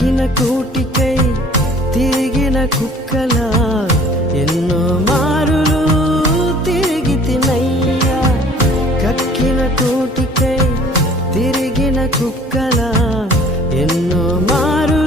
కక్కిన కూటికై తిరిగిన కుక్కలా ఎన్నో మారులు తిరిగి తినయ్యా. కక్కిన కూటికై తిరిగిన కుక్కలా ఎన్నో మారు